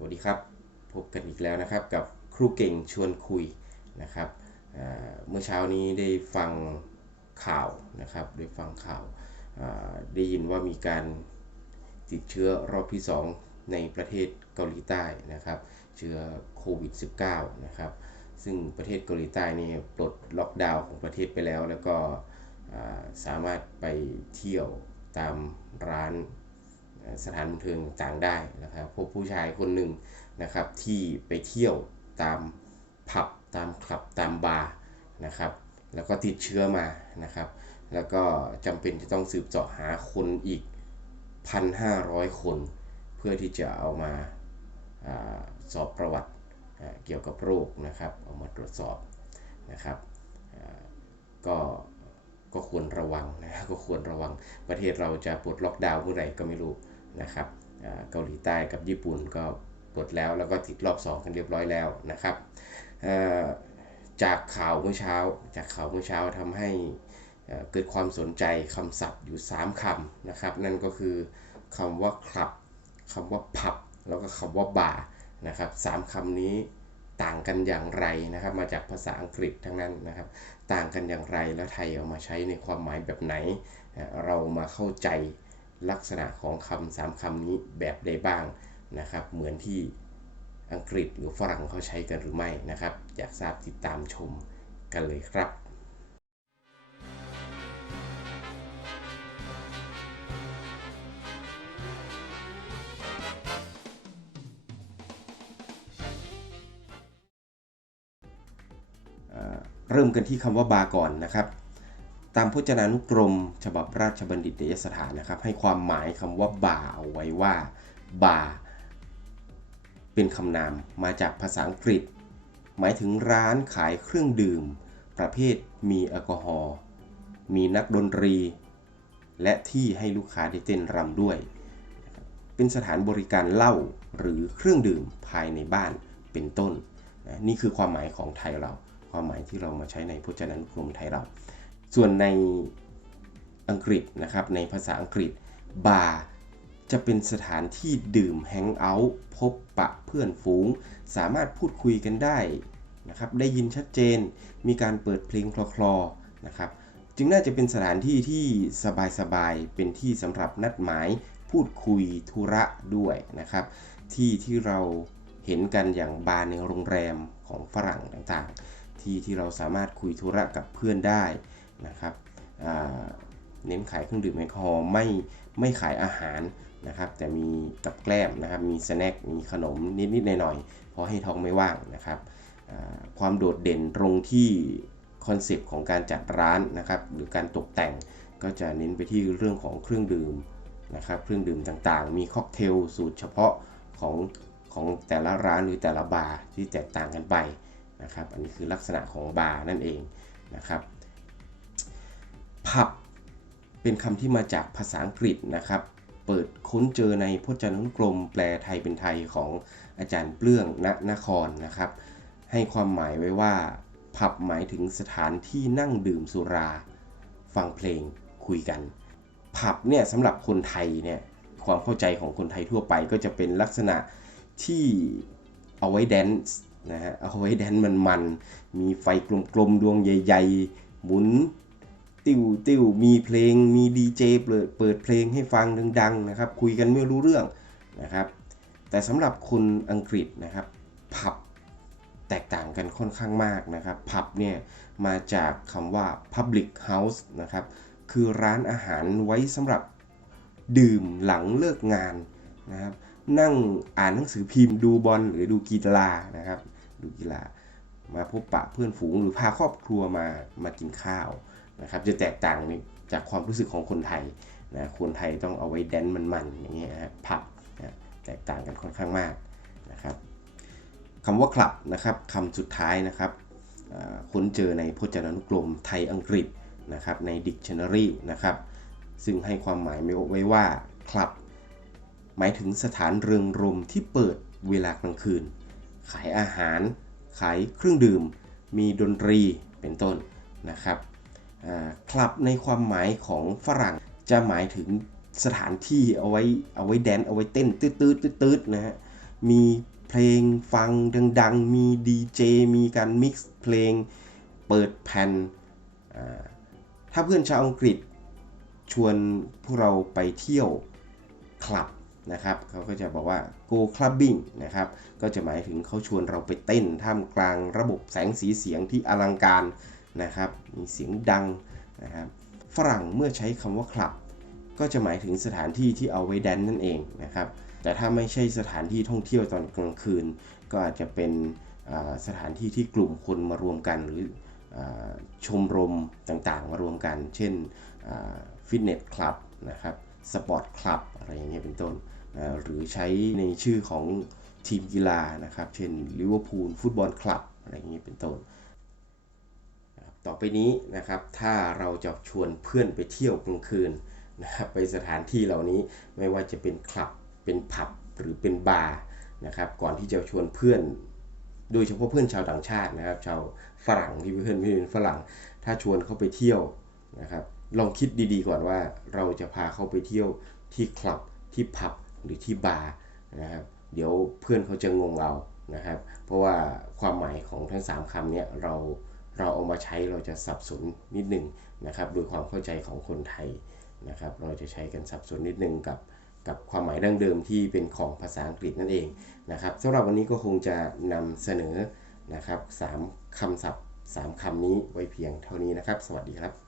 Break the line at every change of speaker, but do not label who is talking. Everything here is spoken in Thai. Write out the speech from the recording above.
สวัสดีครับ พบกันอีกแล้วนะครับกับครูเก่งชวนคุยนะครับเมื่อเช้านี้ได้ฟังข่าวนะครับได้ฟังข่าวได้ยินว่ามีการติดเชื้อรอบที่ 2 ในประเทศเกาหลีใต้นะครับ เชื้อโควิด -19 นะครับ ซึ่งประเทศเกาหลีใต้นี่ปลดล็อกดาวน์ของประเทศไปแล้ว แล้วก็สามารถไปเที่ยวตามร้าน สถานบันเทิงต่างๆได้นะครับพบผู้ชายคนหนึ่งนะครับที่ไปเที่ยวตามผับตามคลับตามบาร์นะครับแล้วก็ติดเชื้อมานะครับ แล้วก็จำเป็นจะต้องสืบเจาะหาคนอีก 1,500 คน เพื่อที่จะเอามาอาสอบประวัติเกี่ยวกับโรคนะครับ เอามาตรวจสอบนะครับก็ก็ควรระวังนะครับก็ควรระวังประเทศเราจะปลดล็อกดาวน์เมื่อไหร่ก็ไม่รู้ นะครับเกาหลีใต้กับญี่ปุ่นก็ปลดแล้วแล้วก็ติดรอบ 2 กันเรียบร้อยแล้วนะครับจากข่าวเมื่อเช้า จากข่าวเมื่อเช้าทำให้เกิดความสนใจคำศัพท์อยู่ 3คำนะครับ นั่นก็คือคำว่าคลับคำว่าผับ แล้วก็คำว่าบาร์นะครับสามคำนี้ต่างกันอย่างไรนะครับ มาจากภาษาอังกฤษทั้งนั้นนะครับ ต่างกันอย่างไรแล้วไทยเอามาใช้ในความหมายแบบไหน เรามาเข้าใจ ลักษณะของคำสามคำนี้แบบใดบ้างนะครับ เหมือนที่อังกฤษหรือฝรั่งเขาใช้กันหรือไม่นะครับ อยากทราบติดตามชมกันเลยครับเริ่มกันที่คำว่าบาร์ก่อนนะครับ ตามพจนานุกรม ฉบับราชบัณฑิตยสถานนะครับ ให้ความหมายคำว่าบาร์เอาไว้ว่าบาร์เป็นคำนามมาจากภาษาอังกฤษ หมายถึงร้านขายเครื่องดื่ม ประเภทมีแอลกอฮอล์มีนักดนตรี และที่ให้ลูกค้าได้เต้นรำด้วย เป็นสถานบริการเหล้าหรือเครื่องดื่มภายในบ้านเป็นต้น นี่คือความหมายของไทยเรา ความหมายที่เรามาใช้ในพจนานุกรมไทยเรา ส่วนในอังกฤษนะครับในภาษาอังกฤษบาร์จะเป็นสถานที่ดื่มแฮงเอาท์พบปะเพื่อนฝูง สามารถพูดคุยกันได้นะครับได้ยินชัดเจนมีการเปิดเพลงคลอๆนะครับจึงน่าจะเป็นสถานที่ที่สบายๆเป็นที่สำหรับนัดหมายพูดคุยธุระด้วยนะครับ ที่ที่เราเห็นกันอย่างบาร์ในโรงแรมของฝรั่งต่างๆ ที่ที่เราสามารถคุยธุระกับเพื่อนได้ นะครับเน้นขายเครื่องดื่มแอลกอฮอล์ไม่ไม่ขายอาหารนะครับแต่มีกับแกล้มนะครับมีสแน็ค มีขนมนิดๆหน่อยๆพอให้ท้องไม่ว่างนะครับความโดดเด่นตรงที่คอนเซปต์ของการจัดร้านนะครับหรือการตกแต่งก็จะเน้นไปที่เรื่องของเครื่องดื่มนะครับเครื่องดื่มต่างๆ มีค็อกเทลสูตรเฉพาะของของแต่ละร้านหรือแต่ละบาร์ที่แตกต่างกันไปนะครับอันนี้คือลักษณะของบาร์นั่นเองนะครับ ผับเป็นคำที่มาจากภาษาอังกฤษนะครับ เปิดค้นเจอในพจนานุกรมแปลไทยเป็นไทยของอาจารย์เปลื้องณนครนะครับ ให้ความหมายไว้ว่า ผับหมายถึงสถานที่นั่งดื่มสุรา ฟังเพลงคุยกัน ผับเนี่ยสำหรับคนไทยเนี่ยความเข้าใจของคนไทยทั่วไปก็จะเป็นลักษณะที่เอาไว้แดนซ์นะฮะเอาไว้แดนซ์มันๆ มีไฟกลมๆ ดวงใหญ่ ๆ หมุน ติวติวมีเพลงมีดีเจเปิดเปิดเพลงให้ฟังดังๆนะครับ คุยกันไม่รู้เรื่องนะครับ แต่สำหรับคนอังกฤษนะครับผับแตกต่างกันค่อนข้างมากนะครับผับเนี่ยมาจากคำว่า public house นะครับ คือร้านอาหารไว้สำหรับดื่มหลังเลิกงานนะครับ นั่งอ่านหนังสือพิมพ์ดูบอลหรือดูกีฬานะครับ ดูกีฬามาพบปะเพื่อนฝูงหรือพาครอบครัวมามากินข้าว นะครับจะแตกต่างจากความรู้สึกของคนไทยนะคนไทยต้องเอาไว้แดนมันๆอย่างเงี้ยนะผับนะแตกต่างกันค่อนข้างมากนะครับคำว่าคลับนะครับคำสุดท้ายนะครับค้นเจอในพจนานุกรมไทยอังกฤษนะครับใน Dictionary นะครับซึ่งให้ความหมายไว้ว่าคลับ หมายถึงสถานเริงรมที่เปิดเวลากลางคืน ขายอาหาร ขายเครื่องดื่ม มีดนตรีเป็นต้นนะครับ คลับในความหมายของฝรั่งจะหมายถึงสถานที่เอาไว้เอาไว้แดนเอาไว้เต้นตืดตืดตืดๆนะฮะ มีเพลงฟังดังๆ มีดีเจมีการมิกซ์เพลงเปิดแผ่นถ้าเพื่อนชาวอังกฤษชวนพวกเราไปเที่ยวคลับนะครับเขาก็จะบอกว่า go clubbing นะครับ ก็จะหมายถึงเขาชวนเราไปเต้นท่ามกลางระบบแสงสีเสียงที่อลังการ นะครับมีเสียงดังนะครับฝรั่งเมื่อใช้คำว่าคลับ ก็จะหมายถึงสถานที่ที่เอาไว้แดนนั่นเองนะครับแต่ถ้าไม่ใช่สถานที่ท่องเที่ยวตอนกลางคืน ก็อาจจะเป็นสถานที่ที่กลุ่มคนมารวมกันหรืออชมรมต่างๆ มารวมกัน เช่นฟิตเนสคลับนะครับสปอร์ตคลับอะไรอย่างเงี้ยเป็นต้น หรือใช้ในชื่อของทีมกีฬานะครับ เช่นลิเวอร์พูลฟุตบอลคลับอะไรอย่างเงี้ยเป็นต้น ต่อไปนี้นะครับถ้าเราจะชวนเพื่อนไปเที่ยวกลางคืนนะครับไปสถานที่เหล่านี้ไม่ว่าจะเป็นคลับเป็นผับหรือเป็นบาร์นะครับก่อนที่จะชวนเพื่อน โดยเฉพาะเพื่อนชาวต่างชาตินะครับชาวฝรั่งที่เพื่อนไม่เป็นฝรั่ง ถ้าชวนเขาไปเที่ยวนะครับลองคิดดีๆก่อนว่าเราจะพาเขาไปเที่ยวที่คลับที่ผับหรือที่บาร์นะครับเดี๋ยวเพื่อนเขาจะงงเอานะครับเพราะว่าความหมายของทั้ง 3คำเนี้ยเรา เราเอามาใช้เราจะสับสนนิดหนึ่งนะครับโดยความเข้าใจของคนไทยนะครับ เราจะใช้กันสับสนนิดหนึ่งกับกับความหมายดั้งเดิมที่เป็นของภาษาอังกฤษนั่นเองนะครับสำหรับวันนี้ก็คงจะนำเสนอนะครับสามคำศัพท์สามคำนี้ไว้เพียงเท่านี้นะครับ สวัสดีครับ